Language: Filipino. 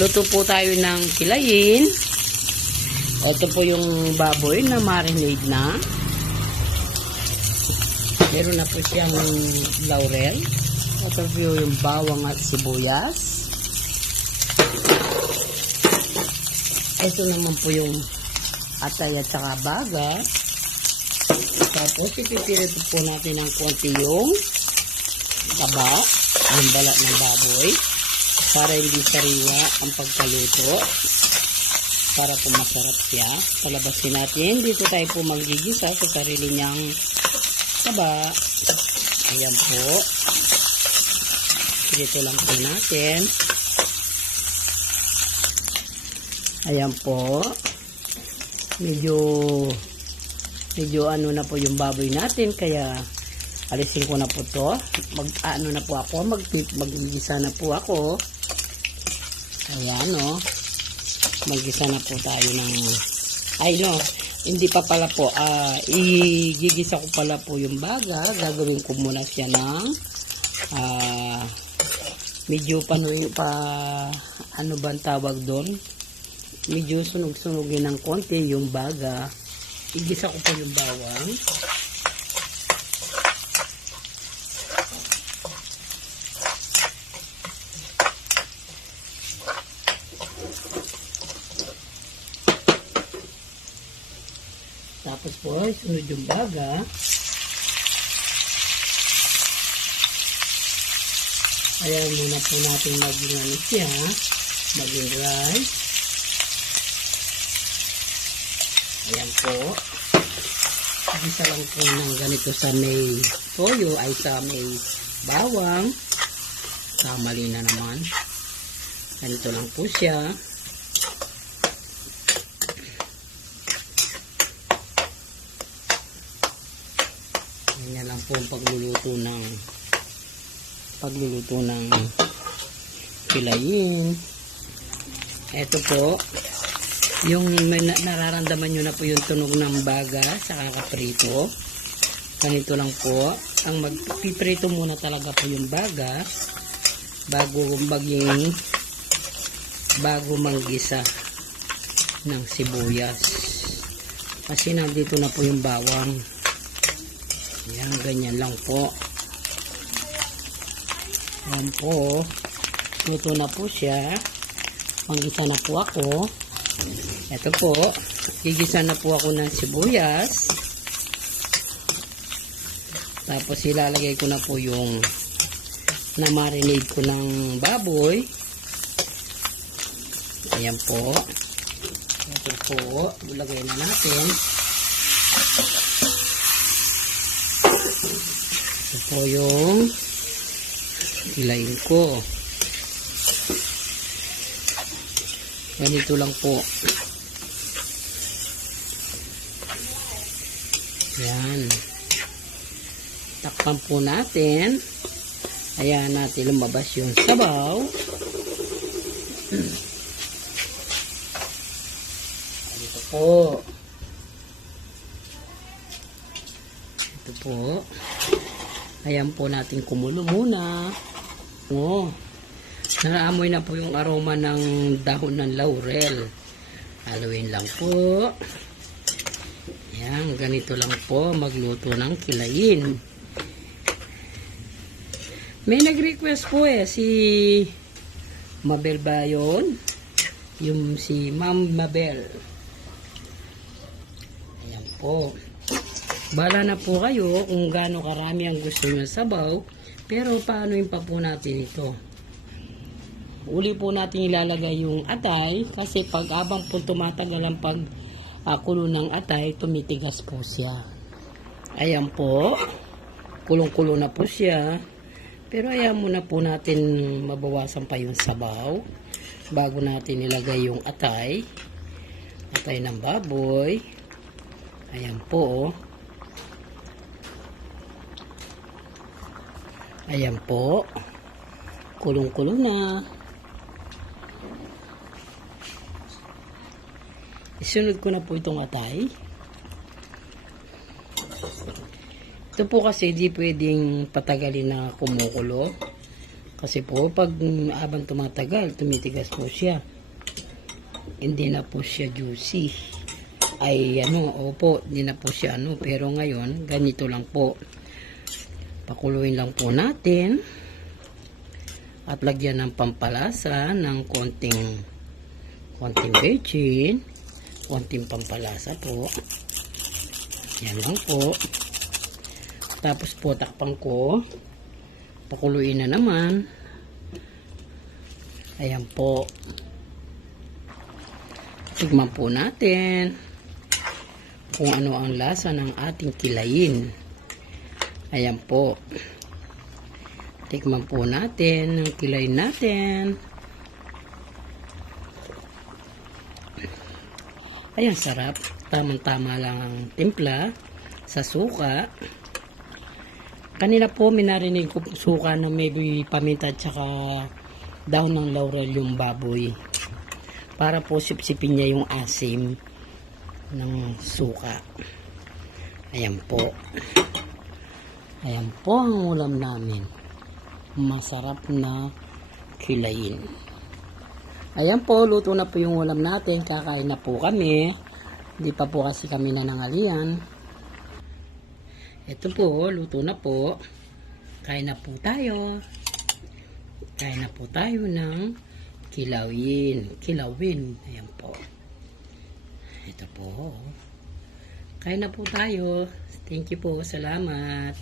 Luto po tayo ng kilayin. Ito po yung baboy na marinade na. Meron na po siyang laurel. Ito po yung bawang at sibuyas. Ito naman po yung atay at saka baga. Tapos ipipirito po natin ng konti yung taba, yung balat ng baboy, para hindi sariwa ang pagkaluto, para po masarap siya. Palabasin natin. Dito tayo po magigisa sa sarili niyang taba. Ayan po. Dito lang po natin. Ayan po. Medyo ano na po yung baboy natin, kaya alisin ko na po to. Maggisa na po ako. Ayan, no. Maggisa na po tayo ng, hindi pa pala po, igigisa ko pala po yung baga. Gagawin ko muna siya ng medyo ano ba ang tawag doon? Medyo sunog-sunogin ng konti yung baga. Igisa ko po yung bawang. Tapos po, sunod yung baga. Ayan muna po natin maging ano siya, maging dry. Ayan po. Isa lang po ng ganito sa may toyo, ay sa may bawang. Mali na naman. Ganito lang po siya. Ganyan lang po ang pagluluto ng kilayin. Ito po, yung nararamdaman nyo na po yung tunog ng baga sa kakaprito. Ganito lang po. Ang magpiprito muna talaga po yung baga bago manggisa ng sibuyas. Kasi nandito na po yung bawang. Yan, ganyan lang po. Yan po. Luto na po siya. Manggisa na po ako. Ito po. Gigisa na po ako ng sibuyas. Tapos ilalagay ko na po yung na-marinade ko ng baboy. Ayan po. Ito po. Ilagay na natin. Ito po yung kilayin ko. Ganito lang po. Ayan. Takpan po natin. Ayan natin lumabas yung sabaw. Ito po. Ito po. Ayan po natin kumulo muna. Naraamoy na po yung aroma ng dahon ng laurel. Haluin lang po. Ayan, ganito lang po magluto ng kilayin. May nag-request po si Mabel ba yun? Yung si Ma'am Mabel. Ayan po. Bala na po kayo kung gaano karami ang gusto nyo sabaw. Pero paano pa po natin ito? Uli po natin ilalagay yung atay. Kasi pag abang po tumatagal ang pagkulo ng atay, tumitigas po siya. Ayan po. Kulong-kulo na po siya. Pero ayan muna po natin mabawasan pa yung sabaw bago natin ilagay yung atay ng baboy. Ayan po. Ayan po. Kulong-kulo na. Isunod ko na po itong atay. Ito po kasi di pwedeng patagalin na kumukulo. Kasi po, pag habang tumatagal, tumitigas po siya. Hindi na po siya juicy. Ay, opo, hindi na po siya Pero ngayon, ganito lang po. Pakuluin lang po natin. At lagyan ng pampalasa ng konting bechin. Konting pampalasa po. Yan lang po. Tapos po, takpan ko. Pakuluin na naman. Ayan po. Tignan po natin kung ano ang lasa ng ating kilayin. Ayan po. Tikman po natin ang kilayin natin. Ayan, sarap. Tamang-tama lang ang timpla sa suka. Kanina po minarinig ko suka na may paminta at saka dahon ng laurel yung baboy. Para po sipsipin niya yung asim ng suka. Ayan po. Ayan po ang ulam namin. Masarap na kilayin. Ayan po, luto na po yung ulam natin. Kakain na po kami. Hindi pa po kasi kami nanangalian. Ito po, luto na po. Kain na po tayo. Kain na po tayo ng kilawin. Ayan po. Ito po. Kain na po tayo. Thank you po. Salamat.